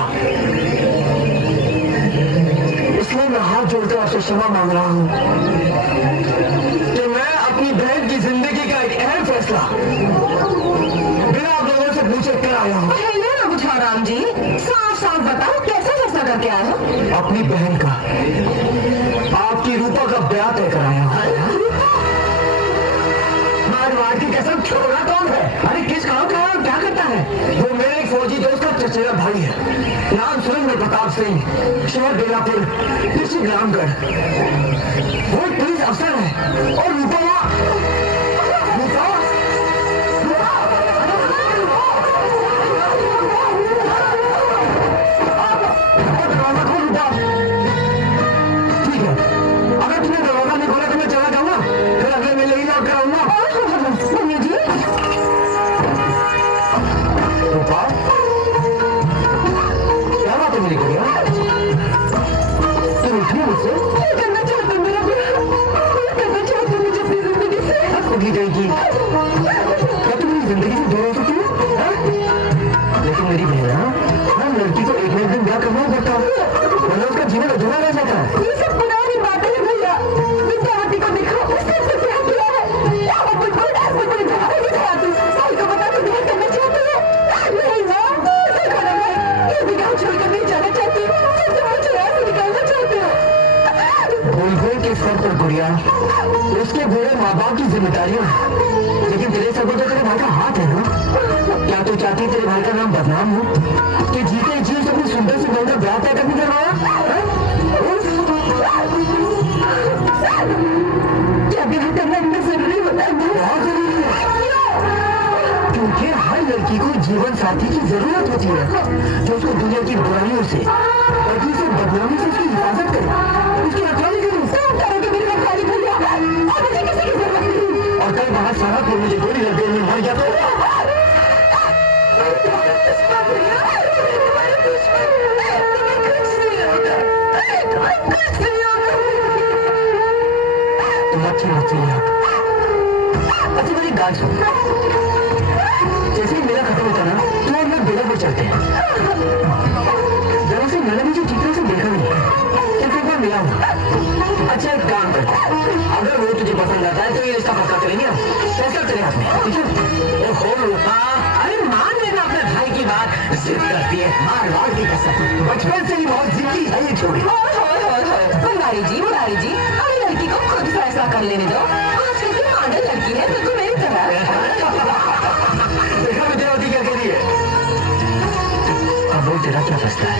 किया, इसलिए मैं हाथ जोड़कर आपसे क्षमा मांग रहा हूं कि मैं अपनी बहन की जिंदगी का एक अहम फैसला बिना आप लोगों से पूछे कर आया हूं। राम जी, साफ साफ बताओ कैसे फैसला करके आए हो? अपनी बहन का, आपकी रूपा का ब्याह तय कराया हूं। मारवाड़ की कसम, छोड़ा कौन है? अरे किस गांव का है और क्या करता है? वो मेरे एक फौजी दोस्त का चचेरा भाई है, नाम सुरेंद्र प्रताप सिंह, शहर बेलापुर, डिस्ट्रिक्ट रामगढ़। वो एक पुलिस अफसर है और रूपा मेरी बहन, हर लड़की को एक दिन ब्याह करना पड़ता है, वरना उसका जीवन अधूरा रह जाता है। ये सब पुरानी बातें हैं भैया। विद्यार्थी को देखो, उसने तो क्या किया है? बुलबुल को बता तू ब्याह करना चाहती है? नहीं ना, देखो ना भाई, ये भी गाँव छोड़कर नहीं जाना चाहती, सिर्फ तुम मुझे यहाँ से निकालना चाहते हो। बुलबुल के सर पर गुड़िया, उसके बूढ़े माँ बाप की जिम्मेदारियां हैं, लेकिन तेरे सर पर तो तेरे भाई का हाथ है ना। क्या तू चाहती तेरे भाई का नाम बदनाम हो कि जीते जी अपनी सुंदर से बहन का ब्याह तय करने करवाया? क्या ब्याह करना इतना जरूरी होता है? बहुत जरूरी है, क्योंकि हर लड़की को जीवन साथी की जरूरत होती है जो उसको दुनिया की बुराइयों से और दूसरे बदनामी से उसकी हिफाजत करे, उसकी रखवाली करे। और कल बाहर सारा कोई मुझे गोली लग गई, मर गया तो तुम अच्छी बच्ची हो। अच्छा मेरी गाल सुन, जैसे ही मेरा खत्म होता ना तुम और मैं बेला पर चलते हैं। दरअसल मैंने मुझे ठीक तरह से देखा नहीं, सिर्फ एक बार मिला हूँ। अच्छा एक काम कर, अगर वो तुझे पसंद आता है तो ये रिश्ता पक्का करेंगे, फैसला तेरे हाथ में, ठीक है? ओहो रूपा, अरे मान लेना अपने भाई की बात, जिद करती है, मारवाड़ की कसम, बचपन से ही बहुत जिद्दी है ये छोड़ी। मुरारी जी, हमें लड़की को खुद फैसला कर लेने दो। आजकल की मॉडल लड़की है, बिल्कुल मेरी तरह। देखा विद्यावती क्या कह रही है? अब वो तेरा क्या फैसला है?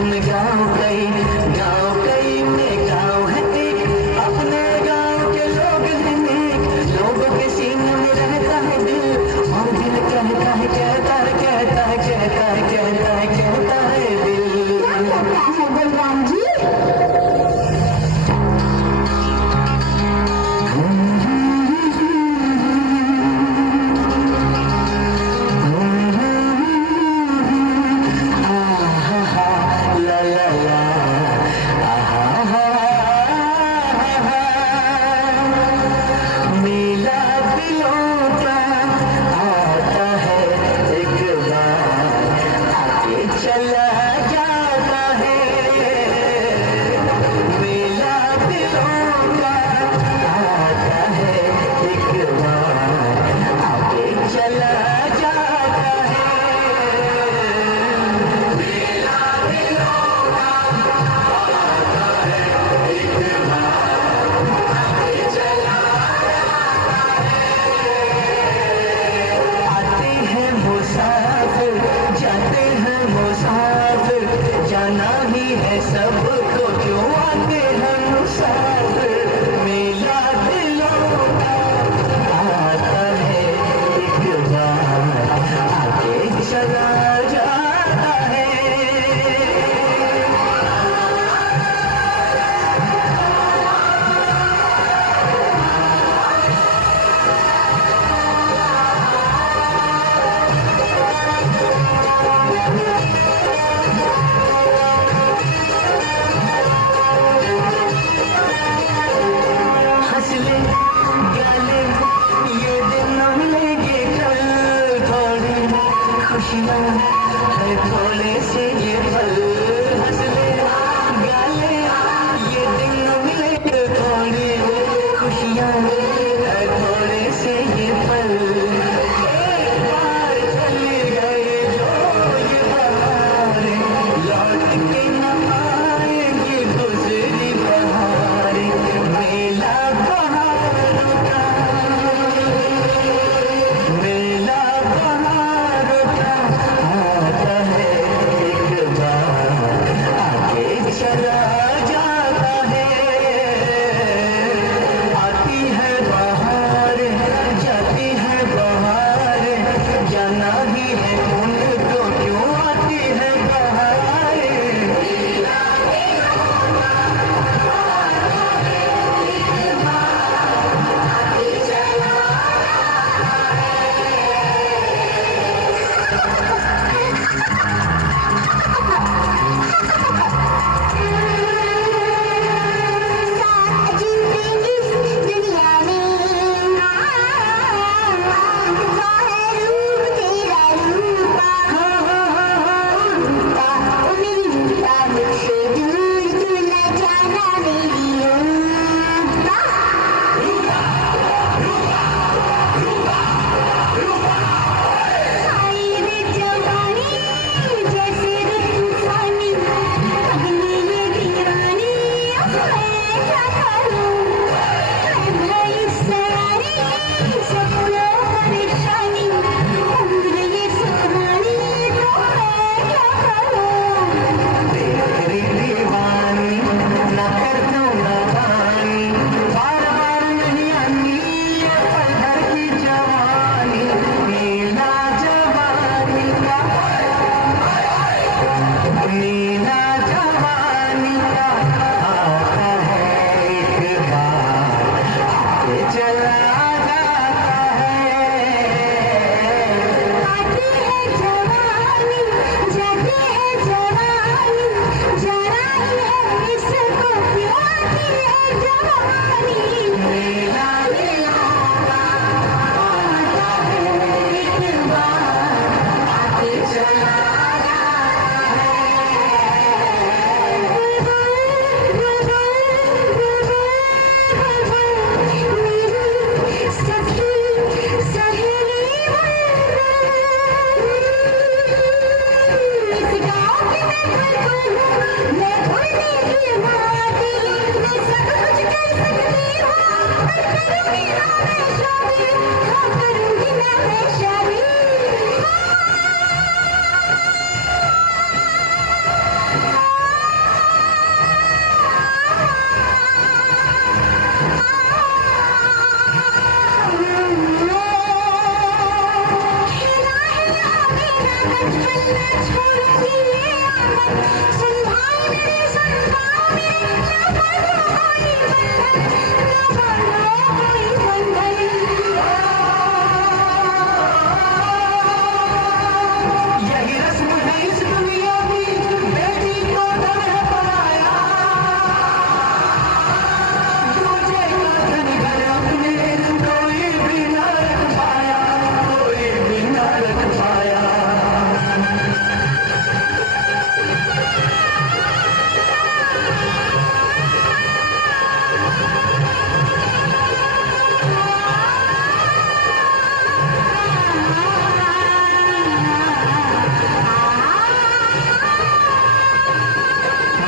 तुम गाँव गई में गाँव है एक, अपने गाँव के लोग हैं नेक, लोगों के सीने में रहता है दिल, और दिल कहता है कहता है कहता है कहता है कहता है कहता है दिल। क्या है बलराम जी? मेला दिलों का आता है एक बार, आगे चला जाता है। मेला दिलों का आता है एक बार, आगे चला जाता है। मेला दिलों का आता है एक बार, आगे चला आते हैं मुसाफिर, जाते हैं मुसाफिर, जाना ही है सबको क्यों आते हैं मुसाफिर। मेला दिलों का आता है एक बार, आगे चला जाता है। हंस ले गाले ये दिन मिलेंगे कल, थोड़ी खुशियाँ है थोड़े से ये पल। हंस ले गाले ये दिन मिलेंगे, थोड़ी खुशियाँ है थोड़े से ये पल। एक बार चली गई जो ये बहारें, लौट के न आएंगी दूसरी बहारें। मेला बहारों का, मेला बहारों का आता है एक बार, आगे चला जाता है। आती है बहार, जाती है बहार, जाना ही है उनको क्यों आती है बहार।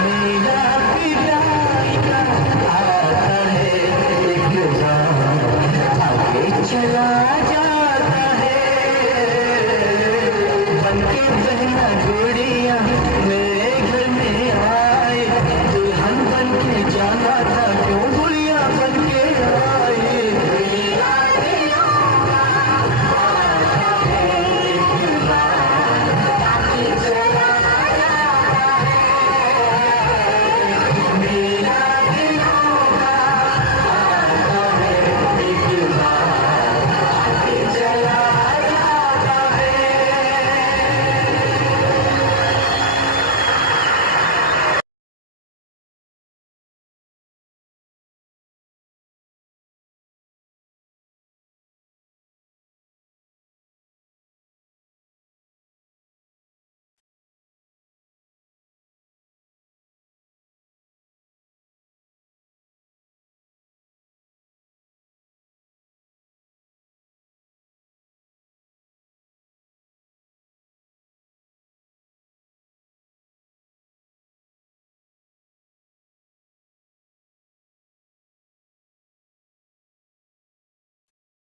मेरा